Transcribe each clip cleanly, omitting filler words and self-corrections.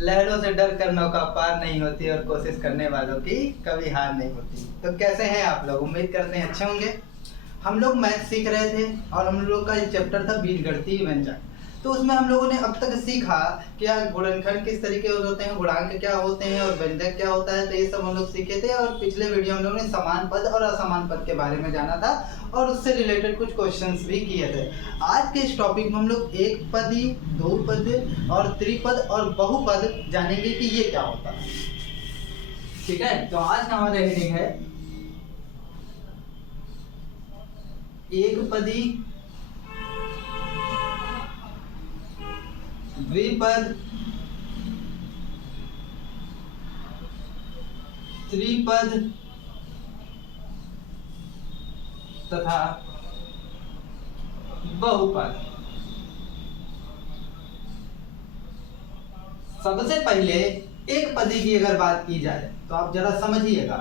लहरों से डर कर नौका पार नहीं होती और कोशिश करने वालों की कभी हार नहीं होती। तो कैसे हैं आप लोग? उम्मीद करते हैं अच्छे होंगे। हम लोग मैथ सीख रहे थे और हम लोग का चैप्टर था बीजगणितीय व्यंजक। तो उसमें हम लोगों ने अब तक सीखा कि गुणनखंड किस तरीके होते हैं, गुणांक क्या होते हैं और व्यंजक क्या होता है। तो ये सब हम लोग सीखे थे और पिछले वीडियो में हम लोगों ने समान पद और असमान पद के बारे में जाना था और उससे रिलेटेड कुछ क्वेश्चंस भी किए थे। आज के इस टॉपिक में हम लोग एक पदी, दो पद और त्रिपद और बहुपद जानेंगे कि ये क्या होता है। ठीक है, तो आज का हमारा हेडिंग है एक पदी, द्विपद, त्रिपद तथा बहुपद। सबसे पहले एक पदी की अगर बात की जाए तो आप जरा समझिएगा,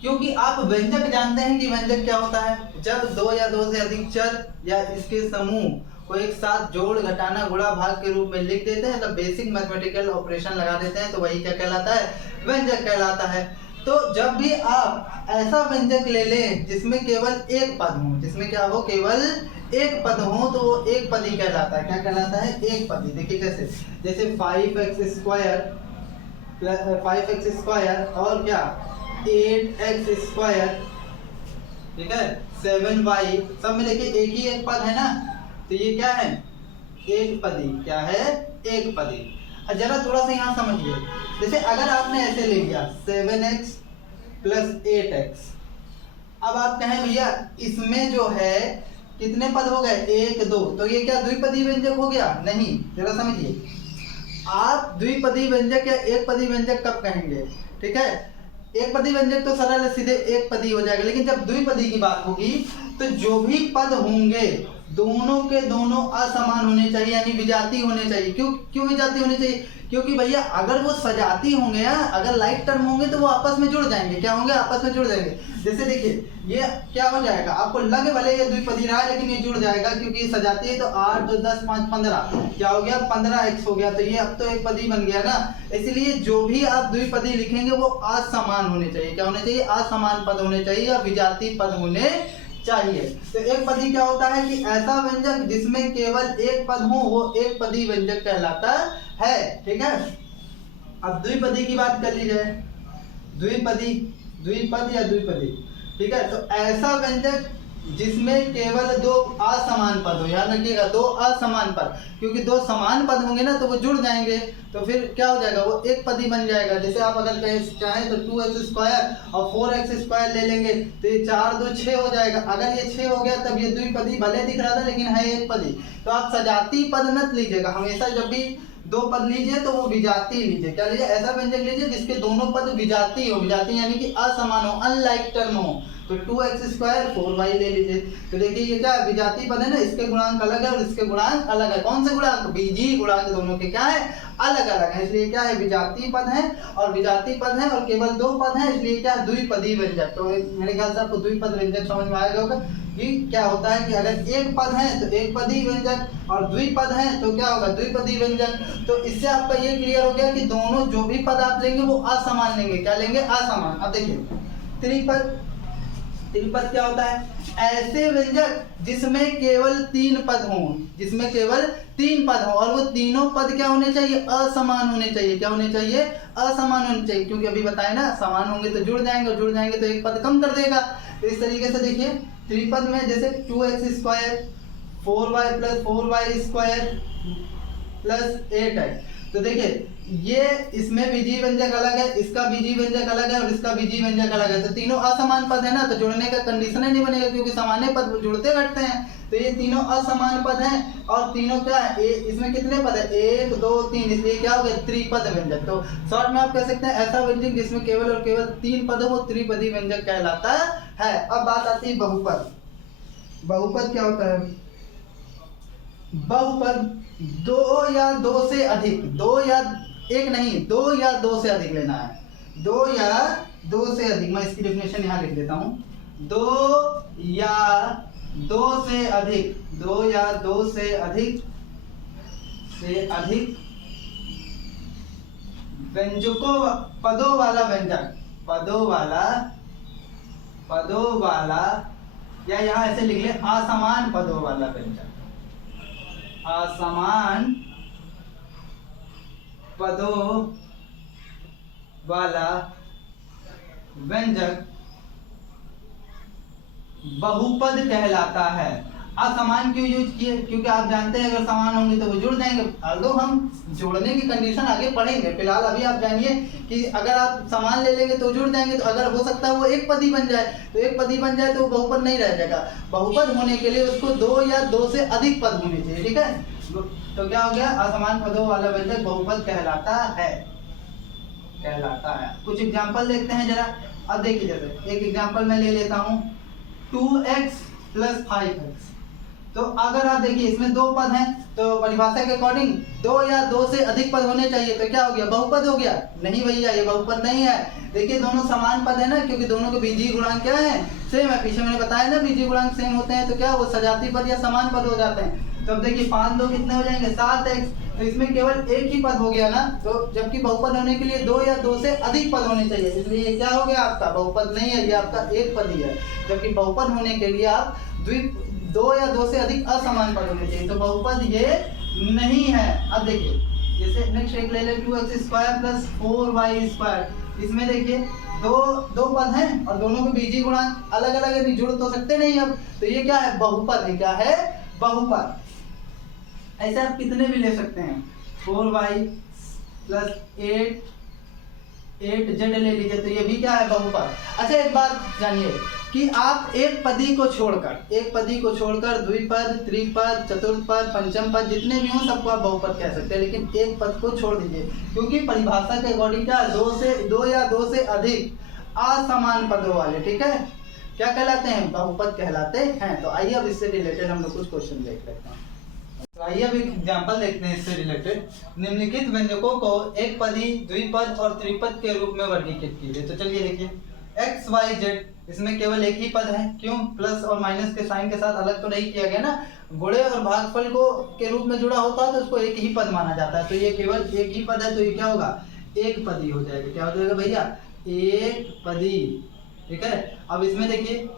क्योंकि आप व्यंजक जानते हैं कि व्यंजक क्या होता है। जब दो या दो से अधिक चर या इसके समूह को एक साथ जोड़, घटाना, गुणा, भाग के रूप में लिख देते हैं, मतलब बेसिक मैथमेटिकल ऑपरेशन लगा देते हैं, तो वही क्या कहलाता है? व्यंजक कहलाता है। तो जब भी आप ऐसा व्यंजक ले लें जिसमें केवल एक पद हो, जिसमें क्या हो? केवल एक पद हो, तो वो एक पदी कहलाता है। क्या कहलाता है? एक पदी। देखिए कैसे, जैसे 5x स्क्वायर और क्या 8x स्क्वायर, ठीक है, 7y, सब में देखिए एक ही एक पद है ना, तो ये क्या है? एक पदी। क्या है? एक पदी। जरा थोड़ा सा यहाँ समझिए, जैसे अगर आपने ऐसे ले लिया 7x प्लस 8x, अब आप कहें भैया इसमें जो है कितने पद हो गए? एक, दो, तो ये क्या द्विपदी व्यंजक हो गया? नहीं, जरा समझिए, आप द्विपदी व्यंजक या एक पदी व्यंजक कब कहेंगे? ठीक है, एक पदी व्यंजक तो सरल सीधे एक पदी हो जाएगा, लेकिन जब द्विपदी की बात होगी तो जो भी पद होंगे दोनों के दोनों असमान होने चाहिए, यानी विजातीय होने चाहिए। क्यों विजातीय होने चाहिए? क्योंकि भैया अगर वो सजाती होंगे, अगर लाइक टर्म होंगे तो वो आपस में जुड़ जाएंगे। क्या होंगे? आपस में जुड़ जाएंगे। जैसे देखिए ये क्या हो जाएगा, आपको लगे भले ये द्विपदी रहा है लेकिन ये जुड़ जाएगा क्योंकि ये सजाती है। तो 8, 2, 10, 5, 15 क्या हो गया? 15x हो गया, तो ये अब तो एक पदी बन गया ना। इसलिए जो भी आप द्विपदी लिखेंगे वो असमान होने चाहिए। क्या होने चाहिए? असमान पद होने चाहिए या विजातीय पद होने चाहिए। तो एक पदी क्या होता है कि ऐसा व्यंजक जिसमें केवल एक पद हो, वो एक पदी व्यंजक कहलाता है। ठीक है, अब द्विपदी की बात कर ली जाए, द्विपदी, द्विपद या द्विपदी, ठीक है, तो ऐसा व्यंजक जिसमें केवल दो असमान पद हो। याद रखिएगा, दो असमान पद, क्योंकि दो समान पद होंगे ना तो वो जुड़ जाएंगे, तो फिर क्या हो जाएगा? वो एक पदी बन जाएगा। जैसे आप अगर कहें चाहें तो 2x स्क्वायर और 4x स्क्वायर ले लेंगे तो ये 4, 2, 6 हो जाएगा। अगर ये 6 हो गया तब ये द्विपदी भले दिख रहा था लेकिन है एक पदी। तो आप सजाती पद मत लीजिएगा, हमेशा जब भी दो पद लीजिए तो वो विजातीय लीजिए। क्या लीजिए? ऐसा व्यंजक लीजिए जिसके दोनों पद विजातीय हो, विजातीय यानी कि असमान हो, अनलाइक टर्म हो। तो 2x स्क्वायर 4y ले लीजिए, तो देखिए ये क्या है? विजातीय पद है ना, इसके गुणांक अलग है और इसके गुणांक अलग है। कौन से गुणांक? बीजीय गुणांक दोनों के क्या है? अलग अलग है, इसलिए क्या है? विजातीय पद है और विजातीय पद है और केवल दो पद है, इसलिए क्या? द्विपदी व्यंजक। तो मेरे ख्याल से आपको द्विपद व्यंजक समझ में आएगा होगा कि क्या होता है कि अगर एक पद है तो एक पदी व्यंजक और द्विपद है तो क्या होगा? द्विपदी व्यंजक। तो इससे आपका ये क्लियर हो गया कि दोनों जो भी पद आप लेंगे वो असमान लेंगे। क्या लेंगे? असमान। अब देखिए त्रिपद, त्रिपद क्या होता है? ऐसे व्यंजक जिसमें केवल तीन पद हों, जिसमें केवल तीन पद हो और वो तीनों पद क्या होने चाहिए? असमान होने चाहिए। क्या होने चाहिए? असमान होने चाहिए, क्योंकि अभी बताए ना समान होंगे तो जुड़ जाएंगे और जुड़ जाएंगे तो एक पद कम कर देगा। तो इस तरीके से देखिए त्रिपद में जैसे 2x square 4y plus 4y square plus 8x, तो देखिए ये इसमें बीजीय व्यंजक अलग है, इसका बीजीय व्यंजक अलग है और इसका बीजीय व्यंजक अलग है। तो तीनों असमान पद है ना, तो जुड़ने का कंडीशन ही नहीं बनेगा क्योंकि सामान्य पद जुड़ते घटते हैं। तो ये तीनों असमान पद हैं और तीनों क्या है? इसमें कितने पद है? 1, 2, 3, इसलिए क्या हो गया? त्रिपद व्यंजक। तो शॉर्ट में आप कह सकते हैं ऐसा व्यंजक जिसमें केवल और केवल तीन पद हो वो त्रिपदी व्यंजक कहलाता है। अब बात आती है बहुपद। बहुपद क्या होता है? बहुपद दो या दो से अधिक, दो या एक नहीं, दो या दो से अधिक लेना है। दो या दो से अधिक, मैं इसकी डेफिनेशन यहाँ लिख देता हूँ। दो या दो से अधिक, दो या दो से अधिक से अधिक व्यंजकों पदों वाला व्यंजक, पदों वाला या यहाँ ऐसे लिख ले असमान पदों वाला व्यंजक, असमान पदों वाला व्यंजक बहुपद कहलाता है। असमान क्यों यूज किए? क्योंकि आप जानते हैं अगर समान होंगे तो वो जुड़ जाएंगे। although हम जोड़ने की कंडीशन आगे पढ़ेंगे, फिलहाल अभी आप जानिए कि अगर आप समान ले लेंगे तो जुड़ जाएंगे, तो अगर हो सकता है वो एक पदी बन जाए, तो एक पदी बन जाए तो वो बहुपद नहीं रह जाएगा। बहुपद होने के लिए उसको दो या दो से अधिक पद होने चाहिए, ठीक है। तो क्या हो गया, असमान पदों वाला व्यंजक बहुपद कहलाता है, कुछ एग्जाम्पल देखते हैं जरा। अब देखिए जैसे एक एग्जाम्पल मैं ले लेता हूँ 2x + 5x। तो अगर आप देखिए इसमें दो पद हैं, तो परिभाषा के अकॉर्डिंग दो या दो से अधिक पद होने चाहिए, तो क्या हो गया, बहुपद हो गया। नहीं भैया, ये बहुपद नहीं है। देखिए दोनों समान पद है ना, क्योंकि दोनों के बीजीय गुणांक क्या है, सेम है। पीछे मैंने बताया ना बीजीय गुणांक सेम होते हैं तो क्या वो सजातीय पद या समान पद हो जाते हैं। तो अब देखिए 5 2 कितने हो जाएंगे, 7x। तो इसमें केवल एक ही पद हो गया ना, तो जबकि बहुपद होने के लिए दो या दो से अधिक पद होने चाहिए, इसलिए ये क्या हो गया आपका बहुपद नहीं है, ये आपका एक पद ही है। जबकि बहुपद होने के लिए आप दो या दो से अधिक असमान पद होने चाहिए, तो बहुपद ये नहीं है। अब देखिए जैसे नेक्स्ट एक ले ले 2x² + 4y²। इसमें देखिए दो पद हैं और दोनों के बीजीय गुणांक अलग अलग है, जुड़ तो सकते नहीं अब, तो ये क्या है, बहुपद है। क्या है, बहुपद। ऐसे आप कितने भी ले सकते हैं, 4y + 8z ले लीजिए, तो ये भी क्या है, बहुपद। अच्छा एक बात जानिए कि आप एक पदी को छोड़कर द्विपद, त्रिपद, चतुर्थ पद, पंचम पद जितने भी हों सबको आप बहुपद कह सकते हैं, लेकिन एक पद को छोड़ दीजिए, क्योंकि परिभाषा के अकॉर्डिंग क्या दो या दो से अधिक असमान पदों वाले, ठीक है, क्या कहलाते हैं, बहुपद कहलाते हैं। तो आइए अब इससे रिलेटेड हम लोग कुछ क्वेश्चन देख लेते हैं। तो आइए अब एक एग्जाम्पल देखते हैं इससे रिलेटेड। निम्नलिखित व्यंजकों को एक पदी, द्विपद और त्रिपद के रूप में वर्गीकृत कीजिए। तो चलिए देखिए x y z, इसमें केवल एक ही पद है, क्यों, प्लस और माइनस के साइन के साथ अलग तो नहीं किया गया ना। गुणे और भागफल को के रूप में जुड़ा होता है तो उसको एक ही पद माना जाता है, तो ये केवल एक ही पद है, तो ये क्या होगा, एक पदी हो जाएगा। क्या हो जाएगा भैया, एक पदी, ठीक है। अब इसमें देखिए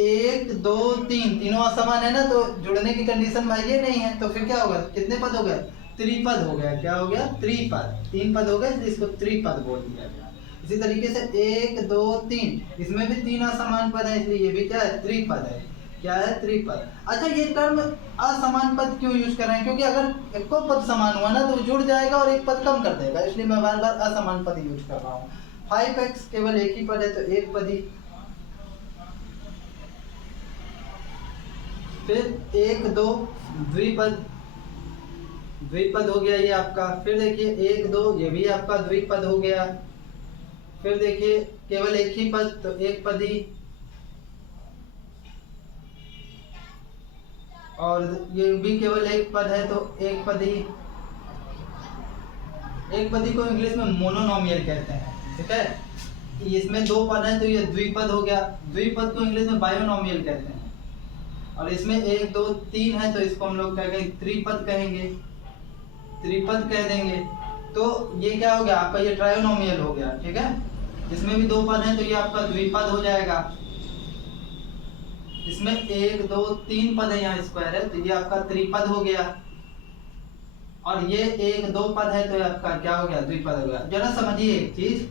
1 2 3 तीनों असमान है ना, तो जुड़ने की कंडीशन में ये नहीं है, तो फिर क्या होगा, कितने पद हो गए, त्रिपद हो गया। क्या हो गया, त्रिपद, 3 पद हो गए, इसको त्रिपद बोल दिया गया। इसी तरीके से 1 2 3, इसमें भी 3 असमान पद है, इसलिए ये भी क्या है, त्रिपद है। क्या है, त्रिपद। अच्छा ये टर्म असमान पद क्यों यूज कर रहे हैं, क्योंकि अगर एक पद समान हुआ ना तो जुड़ जाएगा और एक पद कम कर देगा, इसलिए मैं बार बार असमान पद यूज कर रहा हूँ। 5x केवल एक ही पद है, तो एक पद ही। फिर 1 2 द्विपद हो गया ये आपका। फिर देखिए 1 2, ये भी आपका द्विपद हो गया। फिर देखिए केवल एक ही पद, तो एक पदी। और ये भी केवल एक पद है, तो एक पदी। एक पदी को इंग्लिश में मोनोनोमियल कहते हैं, ठीक है। इसमें दो पद हैं तो ये द्विपद हो गया। द्विपद को इंग्लिश में बायोनोमियल कहते हैं। और इसमें 1 2 3 है तो इसको हम लोग क्या कहेंगे, त्रिपद कहेंगे, त्रिपद कह देंगे। तो ये क्या हो गया आपका, ये ट्रायोनोमियल हो गया, ठीक है। इसमें भी दो पद हैं तो ये आपका द्विपद हो जाएगा। इसमें 1 2 3 पद है, यहाँ स्क्वायर है, तो ये आपका त्रिपद हो गया। और ये 1 2 पद है तो ये आपका क्या हो गया, द्विपद हो गया। जरा समझिए एक चीज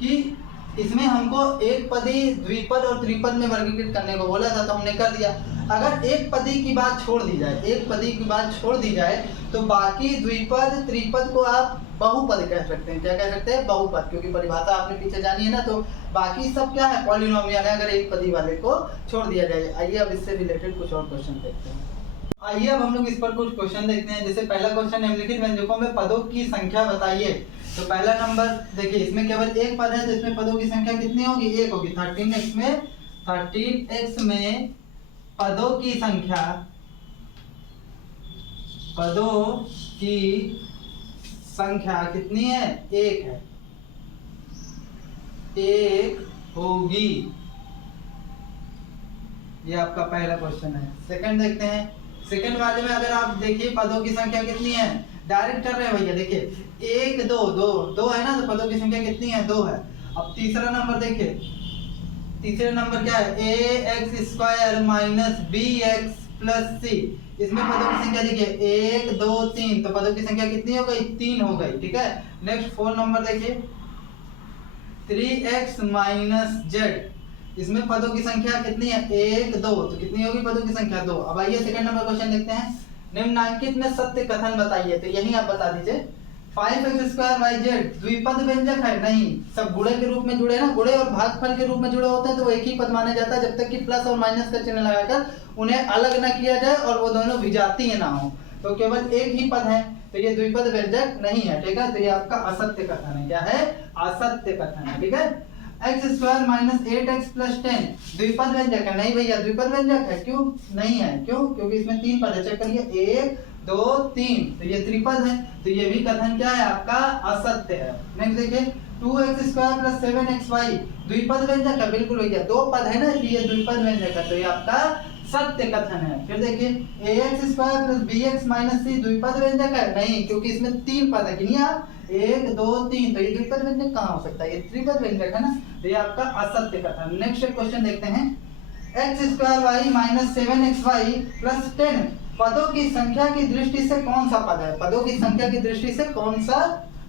कि इसमें हमको एक पदी, द्विपद और त्रिपद में वर्गीकृत करने को बोला था, तो हमने कर दिया। अगर एक पदी की बात छोड़ दी जाए, तो बाकी द्विपद त्रिपद को आप बहुपद कह सकते हैं। क्या कह सकते हैं, बहुपद, क्योंकि परिभाषा आपने पीछे जानी है ना। तो बाकी सब क्या है, पॉलिनोमियल है, अगर एक पदी वाले को छोड़ दिया जाए। आइए अब इससे रिलेटेड कुछ और क्वेश्चन देखते हैं। आइए अब हम लोग इस पर कुछ क्वेश्चन देखते हैं। जैसे पहला क्वेश्चन, निम्नलिखित व्यंजकों में पदों की संख्या बताइए। तो पहला नंबर देखिए, इसमें केवल एक पद है तो इसमें पदों की संख्या कितनी होगी, एक होगी। 13x में पदों की संख्या कितनी है, एक है, एक होगी। ये आपका पहला क्वेश्चन है। सेकंड देखते हैं। सेकंड वाले में अगर आप देखिए पदों की संख्या कितनी है, डायरेक्ट कर रहे हैं भैया। देखिए 1 2 2 2 है ना, तो पदों की संख्या कितनी है? 2 है। अब तीसरा नंबर देखिए, तीसरे नंबर क्या है? ax² minus bx plus c। इसमें पदों की संख्या देखिए 1 2 3, तो पदों की संख्या कितनी हो गई? 3 हो गई। ठीक है। नेक्स्ट 4 नंबर देखिए 3x माइनस z। इसमें पदों की संख्या कितनी है? 1 2, तो कितनी होगी पदों की संख्या? 2। अब आइए सेकंड नंबर क्वेश्चन देखते हैं। निम्नलिखित में सत्य कथन बताइए, तो यही आप बता दीजिए। 5x² द्विपद व्यंजक है? नहीं, सब गुणे के रूप में जुड़े ना, गुणे और भागफल के रूप में जुड़े होते हैं तो वो एक ही पद माना जाता है, जब तक कि प्लस और माइनस का चिन्ह लगाकर उन्हें अलग ना किया जाए और वो दोनों विजातीय ना हो, तो केवल एक ही पद है, तो ये द्विपद व्यंजक नहीं है। ठीक है, तो ये आपका असत्य कथन है। क्या है? असत्य कथन है। ठीक है। x² माइनस 8x प्लस 10 द्विपद व्यंजक है? नहीं भैया, द्विपद व्यंजक है। क्यों नहीं है? क्यों? क्योंकि इसमें 3 पद है। चेक करिए 1 2 3, तो ये त्रिपद है, तो ये भी कथन क्या है? आपका असत्य है। नेक्स्ट देखिए 2x² प्लस 7xy द्विपद व्यंजक है? बिल्कुल भैया, 2 पद है ना, इसलिए द्विपद व्यंजक है, तो ये आपका सत्य कथन है। फिर देखिए ax² plus bx minus c द्विपद व्यंजक है? नहीं, क्योंकि इसमें 3 पद है। गिनिए आप 1 2 3, तो ये द्विपद व्यंजक कहाँ हो सकता है? ये त्रिपद व्यंजक है ना, तो ये आपका असत्य कथन। नेक्स्ट क्वेश्चन देखते हैं। x² माइनस 7xy प्लस 10 पदों की संख्या की दृष्टि से कौन सा पद है? पदों की संख्या की दृष्टि से कौन सा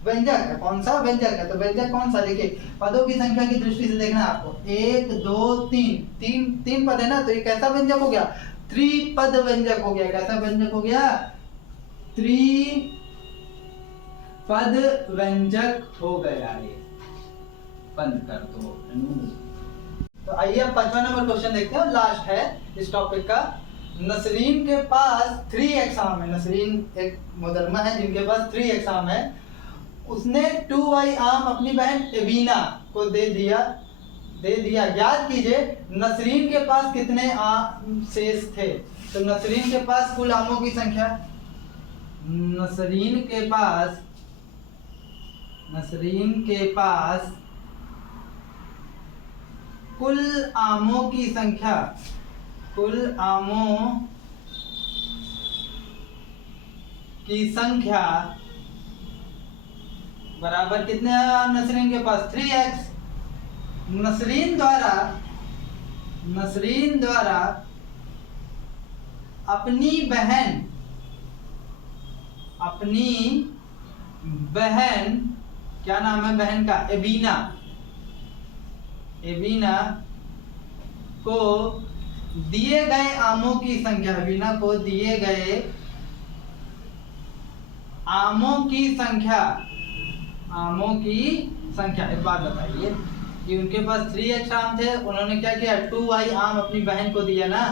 व्यंजक है? कौन सा व्यंजक है? तो व्यंजक कौन सा? देखिए पदों की संख्या की दृष्टि से देखना आपको 1 2 3 3 पद है ना, तो ये कैसा व्यंजक हो गया? त्रिपद व्यंजक हो गया। कैसा व्यंजक हो गया? त्रिपद व्यंजक हो गया। ये बंद कर दो। तो आइए अब 5वां नंबर क्वेश्चन देखते हैं, लास्ट है इस टॉपिक का। नसरीन के पास 3x आम है। नसरीन एक मोहतरमा है जिनके पास 3x आम है। उसने 2y आम अपनी बहन एबीना को दे दिया। याद कीजिए नसरीन के पास कितने आम शेष थे? तो नसरीन के पास कुल आमों की संख्या, नसरीन के पास कुल आमों की संख्या, कुल आमों की संख्या बराबर कितने आम नसरीन के पास? 3x। नसरीन द्वारा अपनी बहन क्या नाम है बहन का? एबीना को दिए गए आमों की संख्या, एबीना को दिए गए आमों की संख्या, एक बात बताइए कि उनके पास 3x आम थे, उन्होंने क्या किया? 2y आम अपनी बहन को दिया ना,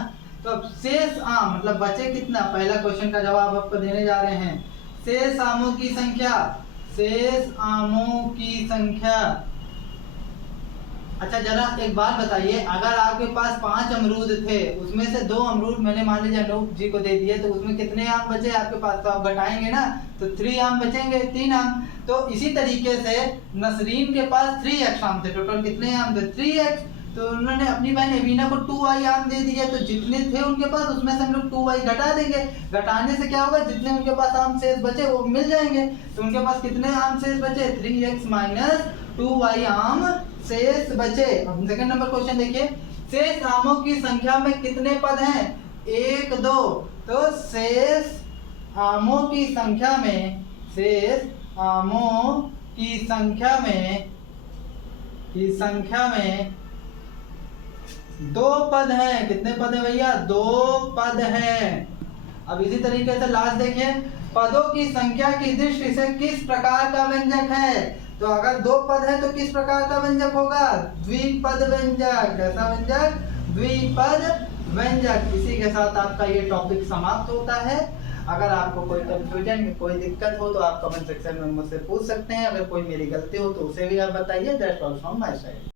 तो अब शेष आम मतलब बचे कितना? पहला क्वेश्चन का जवाब आपको देने जा रहे हैं। शेष आमों की संख्या। अच्छा जरा एक बात बताइए, अगर आपके पास 5 अमरूद थे, उसमें से 2 अमरूद मैंने मान लीजिए अनूप जी को दे दिए, तो उसमें कितने आम बचे आपके पास? तो आप घटाएंगे ना, तो 3 आम बचेंगे, 3 आम। तो इसी तरीके से नसरीन के पास 3x आम थे। टोटल कितने आम थे? 3x। तो उन्होंने अपनी बहन एबीना को 2y आम दे दिए, तो जितने थे उनके पास उसमें से हम लोग 2y घटा देंगे। घटाने से क्या होगा? जितने उनके पास आम शेष बचे वो मिल जाएंगे। तो उनके पास कितने आम शेष बचे? 3x माइनस 2y आम शेष बचे। अब सेकंड नंबर क्वेश्चन देखिए, शेष आमों की संख्या में कितने पद हैं? 1 2। तो शेष आमों की संख्या में 2 पद हैं। कितने पद है भैया? 2 पद हैं। अब इसी तरीके से लास्ट देखिए, पदों की संख्या की दृष्टि से किस प्रकार का व्यंजक है? तो अगर 2 पद है तो किस प्रकार का व्यंजक होगा? द्विपद व्यंजक। कैसा व्यंजक? द्विपद व्यंजक। इसी के साथ आपका ये टॉपिक समाप्त होता है। अगर आपको कोई कंफ्यूजन, कोई दिक्कत हो तो आप कमेंट सेक्शन में मुझसे पूछ सकते हैं। अगर कोई मेरी गलती हो तो उसे भी आप बताइए। That's all from my side.